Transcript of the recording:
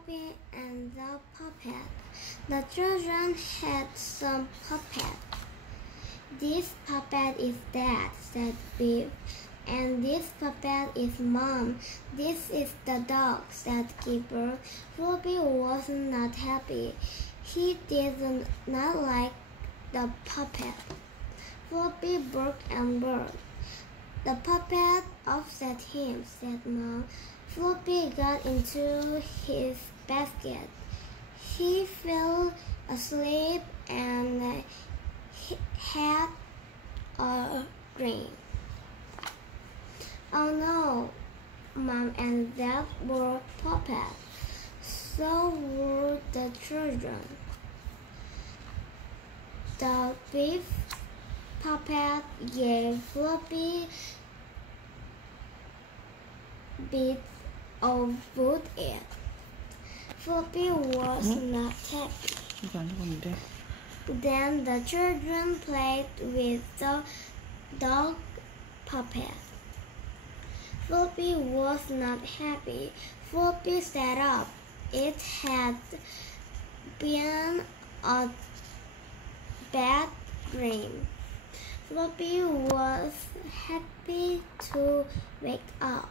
Floppy and the puppet. The children had some puppet. "This puppet is Dad," said Beef. "And this puppet is Mom. This is the dog," said Keeper. Floppy was not happy. He did not like the puppet. Floppy barked and barked. "The puppet upset him," said Mom. Floppy got into his basket. He fell asleep and had a dream. "Oh no, Mom and Dad were puppets. So were the children." The Beef puppet gave Floppy bits of wood eat. Floppy was not happy. Then the children played with the dog puppet. Floppy was not happy. Floppy sat up. It had been a bad dream. Floppy was happy to wake up.